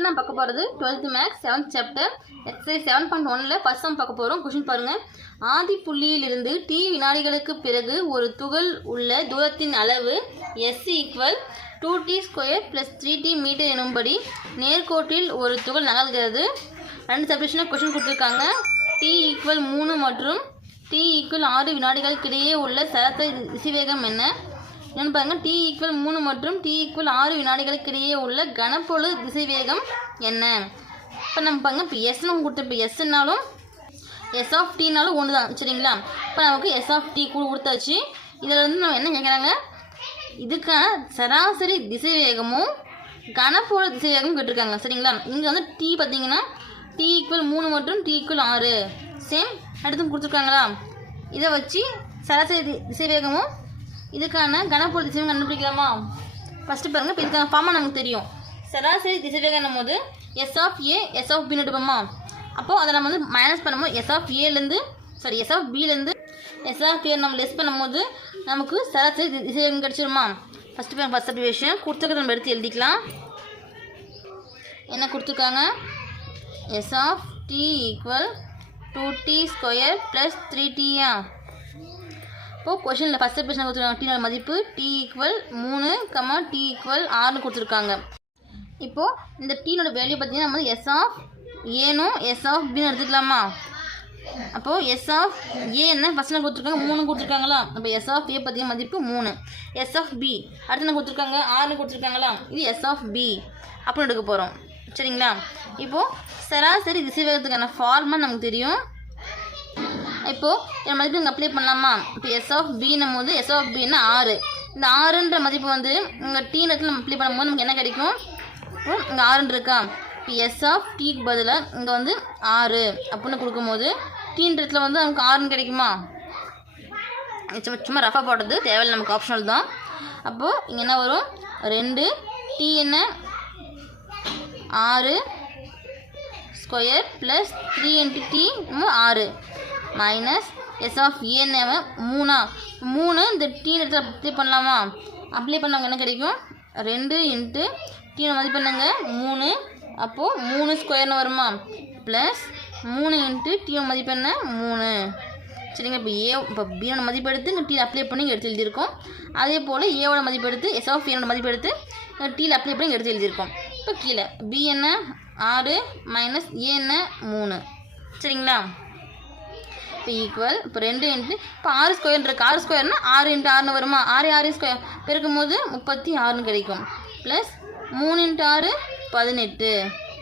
இப்போ நான் பார்க்க போகிறது 12th maths 7th chapter exercise 7.1ல் ஃபர்ஸ்ட் சம் பார்க்க போகிறோம். கொஷின் பாருங்கள். ஆதி புள்ளியிலிருந்து t வினாடிகளுக்கு பிறகு ஒரு துகள் உள்ள தூரத்தின் அளவு s = 2t² + 3t மீட்டர் எனும்படி நேர்கோட்டில் ஒரு துகள் நகர்கிறது. ரெண்டு சப்டிஷனாக கொஷின் கொடுத்துருக்காங்க. t = 3 மற்றும் t = 6 வினாடிகளுக்கிடையே உள்ள சராசரி திசைவேகம் என்ன? என்னென்னு பாருங்கள். t = 3 மற்றும் t = 6 வினாடிகளுக்கிடையே உள்ள கனப்பொழுது திசைவேகம் என்ன? இப்போ நம்ம பாருங்கள், இப்போ எஸ்ன்னு கொடுத்து, இப்போ எஸ்னாலும் எஸ் ஆஃப் டீனாலும் ஒன்று தான், சரிங்களா? இப்போ நமக்கு எஸ் ஆஃப் டி கொடுத்தாச்சு. இதில் வந்து நம்ம என்ன கேட்குறாங்க, இதுக்கான சராசரி திசைவேகமும் கனப்பொழுது திசைவேகமும் கேட்டிருக்காங்க, சரிங்களா? இங்கே வந்து டி பார்த்தீங்கன்னா t = 3 மற்றும் t = 6 சேம் எடுத்து கொடுத்துருக்காங்களா? இதை வச்சு சராசரி திசைவேகமும் இதுக்கான கனப்பொழுது திசைவேகம் கண்டுபிடிக்கலாமா? ஃபஸ்ட்டு பாருங்கள். இப்போ இதுக்கான ஃபார்மாக நமக்கு தெரியும். சராசரி திசைவேகம் போது S of A S of பின்னு எடுப்போமா? அப்போது அதை நம்ம வந்து மைனஸ் பண்ணும்போது எஸ் ஆஃப் ஏலேருந்து எஸ் ஆஃப் பிலேருந்து எஸ் ஆஃப் ஏ நம்ம லெஸ் பண்ணும்போது நமக்கு சராசரி திசைவேகம் கிடச்சிருமா? ஃபஸ்ட்டு சப்டிவிஷன் கொடுத்துருக்க நம்ம எடுத்து எழுதிக்கலாம். என்ன கொடுத்துருக்காங்க? S of t = 2t² + 3t. இப்போது கொஷனில் ஃபஸ்ட் சப்டிவிஷன் கொடுத்துருக்காங்க. டீனோட மதிப்பு t = 3, t = 6 கொடுத்துருக்காங்க. இப்போது இந்த டீனோட வேல்யூ பார்த்தீங்கன்னா நம்ம எஸ் ஆஃப் ஏனும் எஸ் ஆஃப் பின்னு எடுத்துக்கலாமா? அப்போது எஸ் ஆஃப் ஏ என்ன ஃபஸ்ட்டு கொடுத்துருக்காங்க, 3 கொடுத்துருக்காங்களா? அப்போ எஸ் ஆஃப் ஏ பார்த்தீங்கன்னா மதிப்பு 3. எஸ் ஆஃப் பி அடுத்து என்ன கொடுத்துருக்காங்க, 6 கொடுத்துருக்காங்களா? இது எஸ் ஆஃப் பி அப்படின்னு எடுக்க போகிறோம், சரிங்களா? இப்போது சராசரி திசைவேகத்துக்கான ஃபார்முலா நமக்கு தெரியும். இப்போது என் மதிப்பு இங்கே அப்ளை பண்ணலாமா? இப்போ எஸ் ஆஃப் பின்னும் போது எஸ் ஆஃப் பின்னா 6. இந்த 6ன்ற மதிப்பு வந்து இங்கே டி இடத்துல நம்ம அப்ளை பண்ணும்போது நமக்கு என்ன கிடைக்கும்? இங்கே 6 இருக்கா? இப்போ எஸ் ஆஃப் டிக்கு பதிலாக இங்கே வந்து 6 அப்படின்னு கொடுக்கும்போது டீன்ற இடத்துல வந்து நமக்கு 6 கிடைக்குமா? சும்மா ரஃபாக போடுறது தேவையில்லை, நமக்கு ஆப்ஷனல் தான். அப்போது இங்கே என்ன வரும்? 2 டி என்ன 6² + 3 × t 6 மைனஸ் எஸ் ஆஃப் ஏன்னு 3 இந்த டீ இடத்துல அப்ளை பண்ணலாமா? அப்ளை பண்ணவங்க என்ன கிடைக்கும்? 2 × டீனை மதிப்பு பண்ணுங்க 3. அப்போது 3² வருமா? ப்ளஸ் 3 × டீயோட மதிப்பு என்ன? 3, சரிங்க? இப்போ பியோட மதிப்பு எடுத்து இங்கே டீயில் அப்ளை பண்ணி எடுத்து எழுதியிருக்கோம். அதே போல் ஏவோட மதிப்பு எடுத்து எஸ் ஆஃப் ஏனோட மதிப்பு எடுத்து டீயில் அப்ளை பண்ணி எடுத்து எழுதியிருக்கோம். இப்போ கீழே பி என்ன 6 மைனஸ் ஏ என்ன 3, சரிங்களா? இப்போ ஈக்குவல் இப்போ 2 × இப்போ 6² இருக்குது. 6² 6 × 6 வருமா? 6 பெருக்கும் போது 36 கிடைக்கும். ப்ளஸ் 3 × 6 18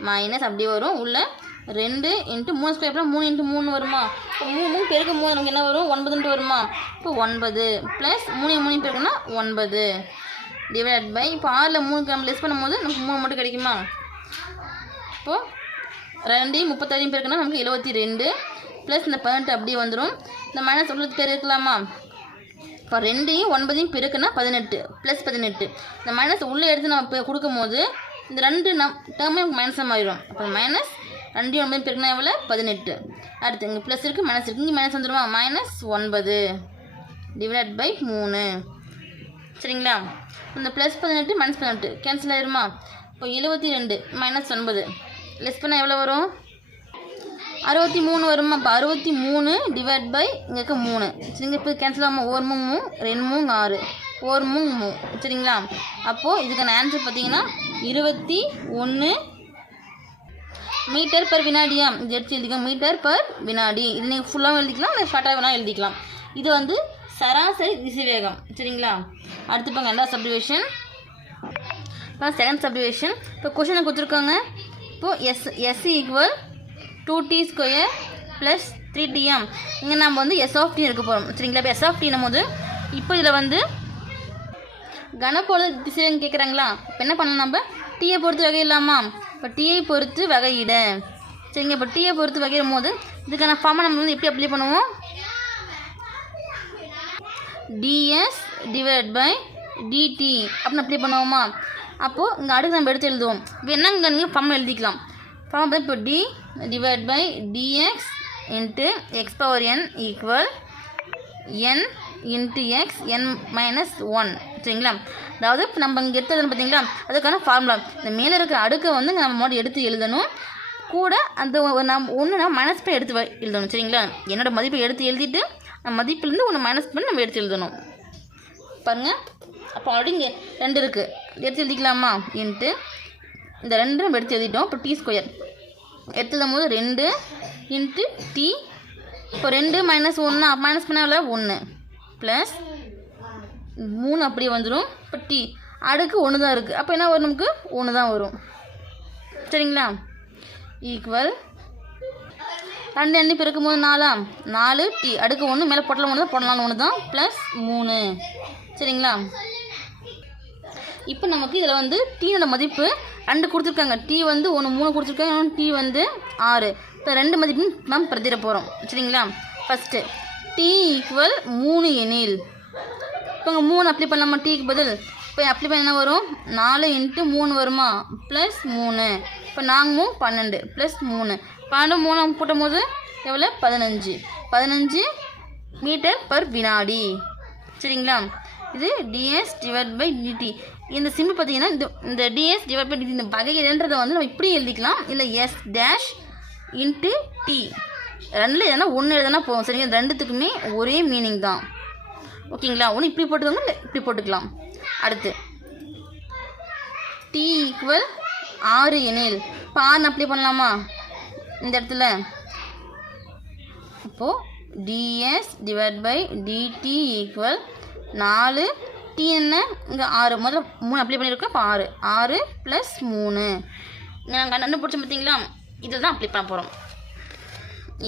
மைனஸ் அப்படியே வரும். உள்ள 2 × 3² 3 × 3 வருமா? இப்போ 3 பெருக்கும் போது நமக்கு என்ன வரும்? 9 வருமா? இப்போ 9 ப்ளஸ் 3 பெருக்குன்னா 9 டிவைட் பை இப்போ 6ல் 3 நம்ம லெஸ் பண்ணும்போது நமக்கு 3 மட்டும் கிடைக்குமா? இப்போது 2 36 பெருக்குன்னா நமக்கு 72 ப்ளஸ் இந்த 18 அப்படியே வந்துடும். இந்த மைனஸ் உள்ள பெருக்கலாமா? இப்போ 2 9 பெருக்குன்னா 18 ப்ளஸ் 18. இந்த மைனஸ் உள்ளே எடுத்து நம்ம இப்போ கொடுக்கும்போது இந்த 2 டேர்மே மைனஸாக மாறிடும். அப்போ மைனஸ் 2 9 பெருக்குன்னா எவ்வளோ? 18. அடுத்து இங்கே ப்ளஸ் இருக்குது மைனஸ் இருக்குது, இங்கே மைனஸ் வந்துடுமா? -9 டிவைட் பை 3, சரிங்களா? இந்த ப்ளஸ் 18 -18 கேன்சல் ஆகிருமா? இப்போ 72 -9 லெஸ் பண்ணால் எவ்வளோ வரும்? 63 வருமா? இப்போ 63 டிவைட் பை இங்கே இருக்க 3, சரிங்க? இப்போ கேன்சல் ஆகாமல் 1 3 2 3 6 1 3 3, சரிங்களா? அப்போது இதுக்கான ஆன்சர் பார்த்தீங்கன்னா 21 மீட்டர் பர் வினாடியா? இது எடுத்து எழுதிக்கலாம், மீட்டர் பர் வினாடி. இது நீங்கள் ஃபுல்லாகவும் எழுதிக்கலாம், இல்லை ஷார்ட்டாக வேணால் எழுதிக்கலாம். இது வந்து சராசரி திசைவேகம், சரிங்களா? அடுத்து இப்போ ரெண்டாவது சப்டிவிஷன், இப்போ செகண்ட் சப்டிவிஷன். இப்போ கொஷினை கொடுத்துருக்காங்க. இப்போது எஸ் = 2t² + 3t. இங்கே நம்ம வந்து எஸ் ஆஃப் டி எடுக்க போகிறோம், சரிங்களா? இப்போ எஸ் ஆஃப் டின்னும் போது இப்போ இதில் வந்து கனப்பொழுது திசைவேகம் கேட்குறாங்களா? இப்போ என்ன பண்ணலாம்? நம்ம டீயை பொறுத்து வகையிடலாமா? இப்போ டீயை பொறுத்து வகையிட, சரிங்க? இப்போ டீயை பொறுத்து வகையிடும் போது இதுக்கான ஃபார்மை நம்ம வந்து எப்படி அப்ளை பண்ணுவோம்? ds டிவைட் பை dt அப்படின்னு அப்ளை பண்ணுவோமா? அப்போது இங்கே அடுத்து நம்ம எடுத்து எழுதுவோம். இப்போ என்னங்க நீங்கள் ஃபார்ம் எழுதிக்கலாம். ஃபார்ம் இப்போ d divide by dx × x⁴n = n into x n minus 1 சரிங்களா. அதாவது இப்போ நம்ம இங்கே எடுத்தது பார்த்தீங்களா, அதுக்கான ஃபார்முலா இந்த மேலே இருக்கிற அடுக்கை வந்து நம்ம மறுபடியும் எடுத்து எழுதணும். கூட அந்த நம்ம ஒன்று நான் மைனஸ் பண்ணி எடுத்து எழுதணும் சரிங்களா. என்னோடய மதிப்பை எடுத்து எழுதிட்டு மதிப்புலேருந்து ஒன்று மைனஸ் பண்ணி நம்ம எடுத்து எழுதணும் பாருங்கள். அப்போ ஆல்ரெடி இங்கே 2 இருக்குது, எடுத்து எழுதிக்கலாமா. இன்ட்டு இந்த 2 நம்ம எடுத்து எழுதிட்டோம். இப்போ டி ஸ்கொயர் எடுத்து எழுதும் போது 2 இன்ட்டு டி. இப்போ 2 மைனஸ் 1 மைனஸ் பண்ணால 1 ப்ளஸ் 3 அப்படியே வந்துடும். இப்போ டி அடுக்கு 1 தான் இருக்குது, அப்போ என்ன வரும், நமக்கு 1 தான் வரும் சரிங்களா. ஈக்குவல் 2 எண்ணி பெருக்கும் போது 4 டி அடுக்கு 1 மேலே போட்டலாம் 1 தான், போடலாம் 1 தான் ப்ளஸ் 3 சரிங்களா. இப்போ நமக்கு இதில் வந்து டீனோட மதிப்பு 2 கொடுத்துருக்காங்க. டீ வந்து 3 கொடுத்துருக்காங்க, இன்னொன்று டீ வந்து 6. இப்போ 2 மதிப்பு நம்ம பிரதிட போகிறோம் சரிங்களா. ஃபஸ்ட்டு டி ஈக்குவல் 3 எனில் இப்போ இங்கே 3 அப்ளை பண்ணலாமா டீக்கு பதில். இப்போ அப்ளை பண்ண என்ன வரும், 4 இன்ட்டு 3 வருமா ப்ளஸ் 3. இப்போ 4 12 ப்ளஸ் 3 3 போட்டும் போது எவ்வளோ 15 மீட்டர் பர் வினாடி சரிங்களா. இது ds டிவைட் பை dt. இந்த சிம்பிள் பார்த்தீங்கன்னா இந்த ds டிவைட் பை dt இந்த வகையில்ன்றதை வந்து நம்ம இப்படி எழுதிக்கலாம், இல்லை s டேஷ் இன்ட்டு டி. 2ல் எதனா 1 எழுதுனா போகும் சரிங்களா. 2த்துக்குமே ஒரே மீனிங் தான் ஓகேங்களா. ஒன்று இப்படி போட்டுக்கோங்க, இல்லை இப்படி போட்டுக்கலாம். அடுத்து டி ஈக்குவல் 6 எனில் இப்போ 6 அப்ளை பண்ணலாமா இந்த இடத்துல. இப்போது ds divide by dt equal 4 t என்ன இங்கே 6 முதல்ல 3 அப்ளை பண்ணியிருக்கோம். இப்போ 6 ப்ளஸ் 3 நாங்கள் கண்டுபிடிச்சோம் பார்த்தீங்களா, இதில் தான் அப்ளை பண்ண போகிறோம்.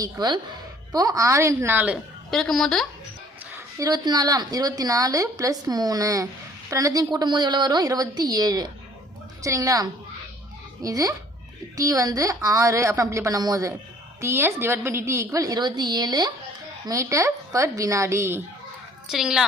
ஈக்குவல் இப்போது 6 இன்ட்டு 4 பெருக்கும் போது 24 ப்ளஸ் 3. இப்போ 2த்தையும் கூட்டும் போது எவ்வளோ வரும் 27 சரிங்களா. இது டி வந்து 6 அப்புறம் அப்ளை பண்ணும் போது ds divide by dt equal 27 metre per வினாடி சரிங்களா.